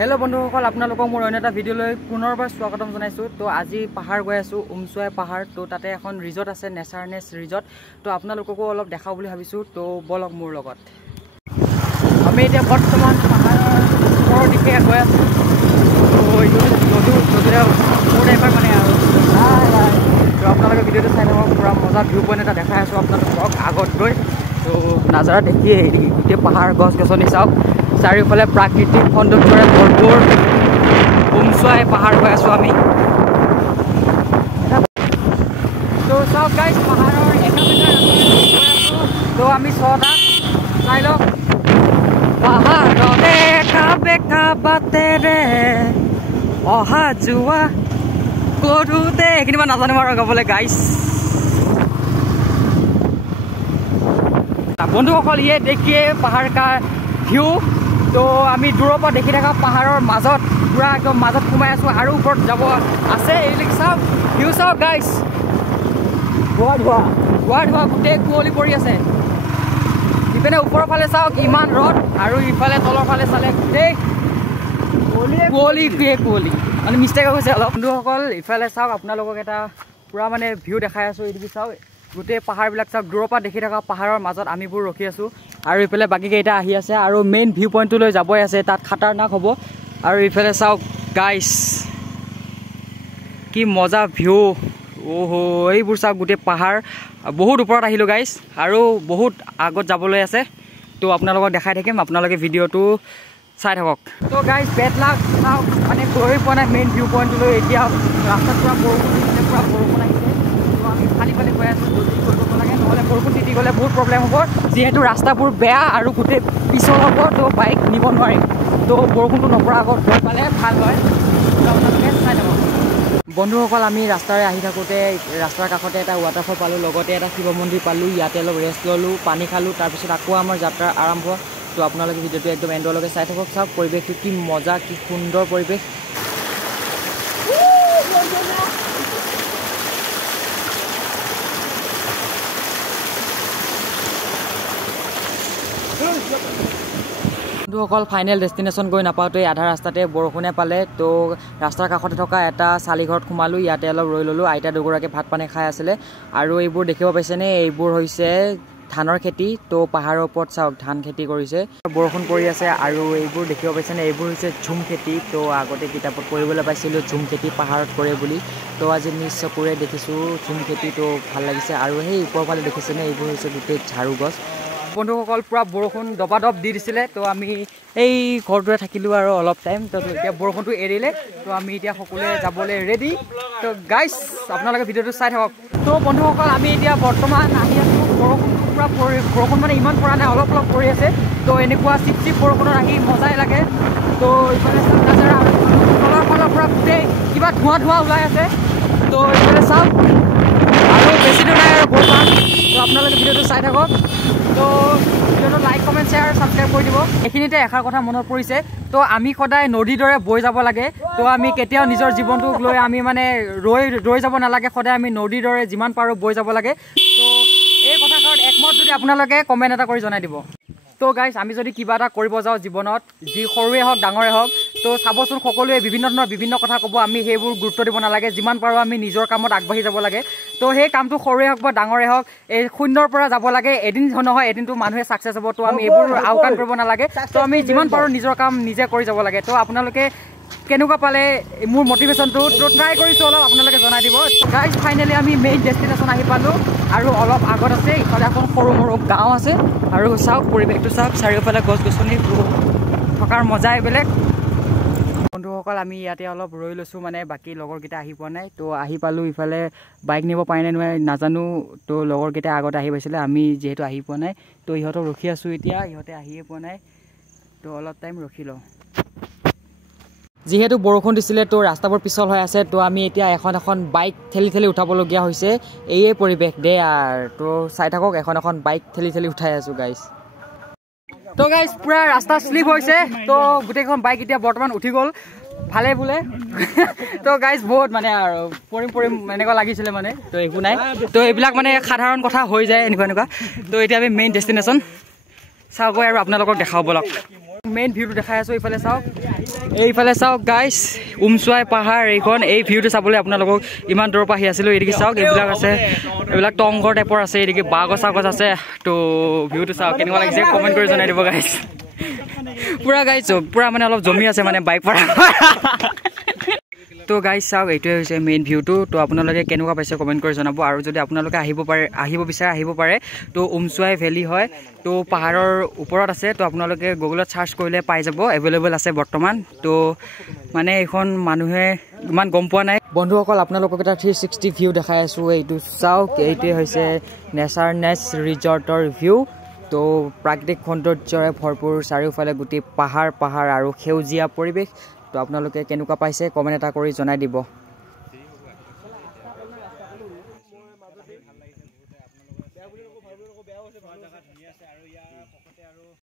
Hello बंधुসকল আপোনালোকক মোৰ অন্য এটা ভিডিঅ'লৈ পুনৰবাৰ স্বাগতম জনাইছো। তো আজি পাহাৰ গৈ আছো উমচুৱাই পাহাৰ। তো তাতে এখন ৰিজৰ্ট আছে নেচাৰনেছ ৰিজৰ্ট। তো আপোনালোককো অলপ দেখাও বুলি ভাবিছো। তো বলক মোৰ লগত। আমি এতিয়া বৰ্তমান পাহাৰৰ ওপৰৰ দিশে গৈ আছো। তো এইটো নদীৰে মোৰ এবাৰ মানে আৰু তো আপোনালোকে ভিডিঅ'টো চাই থাকক। পুৰা মজা ভিউ পইণ্ট এটা দেখাই আছো আপোনালোকক আগত গৈ। তো নাজাৰা দেখিয়ে গোটেই পাহাৰ গছ গছনি চাওক। চাৰিওফালে প্ৰাকৃতিক সৌন্দৰ্যৰে ভৰপূৰ উমচুৱাই পাহাৰ গৈ আছো আমি। তো চাওক গাইজ পাহাৰৰ একাবেকা গৈ আছো। তো আমি ছটা চাই লওক। পাহাৰৰে একাবেকা বাটেৰে অহা যোৱা কৰোঁতে এইখিনি মই নাজানো আৰু গাবলৈ গাইজ। বন্ধুসকল ইয়ে দেখিয়ে পাহাৰ কা ভিউ। তো আমি দূৰৰ পৰা দেখি থকা পাহাৰৰ মাজত পুৰা একদম মাজত সোমাই আছো আৰু ওপৰত যাব আছে। এইবিলাক চাওক ভিউ চাওক গাইজ। ধোৱা ধোৱা গোটেই কুঁৱলী পৰি আছে। ইপিনে ওপৰৰ ফালে চাওক ইমান ৰ'দ আৰু ইফালে তলৰ ফালে চালে গোটেই কুঁৱলী মানে মিষ্টেক হৈছে অলপ। বন্ধুসকল ইফালে চাওক আপোনালোকক এটা পুৰা মানে ভিউ দেখাই আছো। এইটো চাওক গোটেই পাহাৰবিলাক চাওক। দূৰৰ পৰা দেখি থকা পাহাৰৰ মাজত আমিবোৰ ৰখি আছো আৰু ইফালে বাকীকেইটা আহি আছে আৰু মেইন ভিউ পইণ্টটোলৈ যাবই আছে। তাত খাতাৰনাক হ'ব। আৰু ইফালে চাওক গাইজ কি মজা ভিউ। এইবোৰ চাওক গোটেই পাহাৰ বহুত ওপৰত আহিলোঁ গাইজ আৰু বহুত আগত যাবলৈ আছে। তো আপোনালোকক দেখাই থাকিম, আপোনালোকে ভিডিঅ'টো চাই থাকক। তো গাইজ বেডলাক চাওক মানে গৈ পোৱা নাই মেইন ভিউ পইণ্টটোলৈ। এতিয়া ৰাস্তাত পুৰা বৰষুণ আহিছে। তো আমি ফালি গৈ আছোঁ। জলদি কৰিব লাগে নহ'লে বৰষুণ তিতি গ'লে বহুত প্ৰব্লেম হ'ব। যিহেতু ৰাস্তাবোৰ বেয়া আৰু গোটেই পিছল হ'ব। তো বাইক নিব নোৱাৰিম। তো বৰষুণটো নপৰা আগত গৈ পালে ভাল হয়। আপোনালোকে চাই থাকক। বন্ধুসকল আমি ৰাস্তাৰে আহি থাকোঁতে ৰাস্তাৰ কাষতে এটা ৱাটাৰফল পালোঁ, লগতে এটা শিৱ মন্দিৰ পালোঁ। ইয়াতে অলপ ৰেষ্ট ল'লোঁ, পানী খালোঁ। তাৰপিছত আকৌ আমাৰ যাত্ৰা আৰম্ভ। তো আপোনালোকে ভিডিঅ'টো একদম এণ্ডলৈকে চাই থাকক। চাওক পৰিৱেশটো কি মজা, কি সুন্দৰ পৰিৱেশ। বন্ধুসকল ফাইনেল ডেষ্টিনেশ্যন গৈ নাপাওঁতেই আধা ৰাস্তাতে বৰষুণে পালে। তো ৰাস্তাৰ কাষতে থকা এটা চালিঘৰত সোমালোঁ। ইয়াতে অলপ ৰৈ ল'লোঁ। আইতা দুগৰাকী ভাত পানী খাই আছিলে। আৰু এইবোৰ দেখিব পাইছেনে, এইবোৰ হৈছে ধানৰ খেতি। তো পাহাৰৰ ওপৰত চাওক ধান খেতি কৰিছে, বৰষুণ পৰি আছে। আৰু এইবোৰ দেখিব পাইছেনে, এইবোৰ হৈছে ঝুম খেতি। তো আগতে কিতাপত পঢ়িবলৈ পাইছিলোঁ ঝুম খেতি পাহাৰত কৰে বুলি। তো আজি নিজ চকুৰে দেখিছোঁ ঝুম খেতি। তো ভাল লাগিছে। আৰু সেই ওপৰৰ ফালে দেখিছেনে, এইবোৰ হৈছে গোটেই ঝাৰু গছ। বন্ধুসকল পুৰা বৰষুণ দবাদব দি দিছিলে। তো আমি এই ঘৰটোৱে থাকিলোঁ আৰু অলপ টাইম। তো এতিয়া বৰষুণটো এৰিলে। তো আমি এতিয়া সকলোৱে যাবলৈ ৰেডি। তো গাইজ আপোনালোকে ভিডিঅ'টো চাই থাকক। তো বন্ধুসকল আমি এতিয়া বৰ্তমান আহি আছোঁ। বৰষুণটো পুৰা বৰষুণ মানে ইমান পৰা নাই, অলপ পৰি আছে। তো এনেকুৱা চিপ বৰষুণত আহি মজাই লাগে। তো ইফালে চাওক নাজাৰা আৰু তলৰ ফালৰ পৰা গোটেই কিবা ধোঁৱা ওলাই আছে। তো এইফালে চাওক আৰু বেছি দূৰ নাই আৰু গৈ পাম। তো আপোনালোকে ভিডিঅ'টো চাই থাকক। তো ভিডিঅ'টো লাইক কমেণ্ট শ্বেয়াৰ ছাবস্ক্ৰাইব কৰি দিব। এইখিনিতে এষাৰ কথা মনত পৰিছে। তো আমি সদায় নদীৰ দৰে বৈ যাব লাগে। তো আমি কেতিয়াও নিজৰ জীৱনটোক লৈ আমি মানে ৰৈ যাব নালাগে। সদায় আমি নদীৰ দৰে যিমান পাৰোঁ বৈ যাব লাগে। তো এই কথাষাৰত একমত যদি আপোনালোকে কমেণ্ট এটা কৰি জনাই দিব। তো গাইজ আমি যদি কিবা এটা কৰিব যাওঁ জীৱনত, যি সৰুৱে হওক ডাঙৰে হওক, তো চাবচোন সকলোৱে বিভিন্ন কথা ক'ব। আমি সেইবোৰ গুৰুত্ব দিব নালাগে। যিমান পাৰোঁ আমি নিজৰ কামত আগবাঢ়ি যাব লাগে। তো সেই কামটো সৰুৱে হওক বা ডাঙৰে হওক, এই শূন্যৰ পৰা যাব লাগে। এদিন নহয় এদিনটো মানুহে ছাকচেছ হ'ব। তো আমি এইবোৰ আওকাণ কৰিব নালাগে। তো আমি যিমান পাৰোঁ নিজৰ কাম নিজে কৰি যাব লাগে। তো আপোনালোকে কেনেকুৱা পালে মোৰ মটিভেশ্যনটো? তো ট্ৰাই কৰিছোঁ অলপ, আপোনালোকে জনাই দিব। গাইজ ফাইনেলি আমি মেইন ডেষ্টিনেশ্যন আহি পালোঁ আৰু অলপ আগত আছে ইফালে এখন সৰু গাঁও আছে। আৰু চাওক পৰিৱেশটো চাওক, চাৰিওফালে গছ গছনি থকাৰ মজাই বেলেগ। বন্ধুসকল আমি ইয়াতে অলপ ৰৈ লৈছোঁ, মানে বাকী লগৰকেইটা আহি পোৱা নাই। তো আহি পালোঁ। ইফালে বাইক নিব পাৰে নে নোৱাৰে নাজানো। তো লগৰকেইটা আগতে আহি পাইছিলে, আমি যিহেতু আহি পোৱা নাই। তো ইহঁতক ৰখি আছোঁ এতিয়া, ইহঁতে আহিয়ে পোৱা নাই। তো অলপ টাইম ৰখি লওঁ। যিহেতু বৰষুণ দিছিলে তো ৰাস্তাবোৰ পিছল হৈ আছে। তো আমি এতিয়া এখন বাইক ঠেলি উঠাবলগীয়া হৈছে। এইয়ে পৰিৱেশ দে আৰু। তো চাই থাকক এখন বাইক ঠেলি উঠাই আছোঁ গাইজ। তো গাইজ পুৰা ৰাস্তা শ্লিপ হৈছে। তো গোটেইখন বাইক এতিয়া বৰ্তমান উঠি গ'ল ভালে বোলে। তো গাইজ বহুত মানে আৰু পৰিম এনেকুৱা লাগিছিলে মানে। তো একো নাই। তো এইবিলাক মানে সাধাৰণ কথা হৈ যায় এনেকুৱা। তো এতিয়া আমি মেইন ডেষ্টিনেশ্যন চাওঁগৈ আৰু আপোনালোকক দেখাব বলক। মেইন ভিউটো দেখাই আছোঁ এইফালে চাওক এইফালে চাওক গাইছ উমচুৱাই পাহাৰ এইখন এই ভিউটো চাবলৈ আপোনালোকক ইমান দূৰৰ পৰা আহি আছিলোঁ এইদিকে চাওক এইবিলাক আছে এইবিলাক টংঘৰ টাইপৰ আছে এইদিকে বাঁহ গছ আছে তো ভিউটো চাওক কেনেকুৱা লাগিছে কমেণ্ট কৰি জনাই দিব গাইছ পুৰা গাইছ পুৰা মানে অলপ জমি আছে মানে বাইক পৰা তো গাইজ চাওক এইটোৱে হৈছে মেইন ভিউটো তো আপোনালোকে কেনেকুৱা পাইছে কমেণ্ট কৰি জনাব আৰু যদি আপোনালোকে আহিব বিচাৰে আহিব পাৰে তো উমচুৱাই ভেলী হয় তো পাহাৰৰ ওপৰত আছে তো আপোনালোকে গুগলত চাৰ্চ কৰিলে পাই যাব এভেইলেবল আছে বৰ্তমান তো মানে এইখন মানুহে ইমান গম পোৱা নাই বন্ধুসকল আপোনালোকক এটা 360 ভিউ দেখাই আছোঁ এইটো চাওক এইটোৱে হৈছে নেচাৰনেছ ৰিজৰ্টৰ ভিউ তো প্ৰাকৃতিক সৌন্দৰ্যৰে ভৰপূৰ চাৰিওফালে গোটেই পাহাৰ আৰু সেউজীয়া পৰিৱেশ তো আপোনালোকে কেনেকুৱা পাইছে কমেণ্ট এটা কৰি জনাই দিব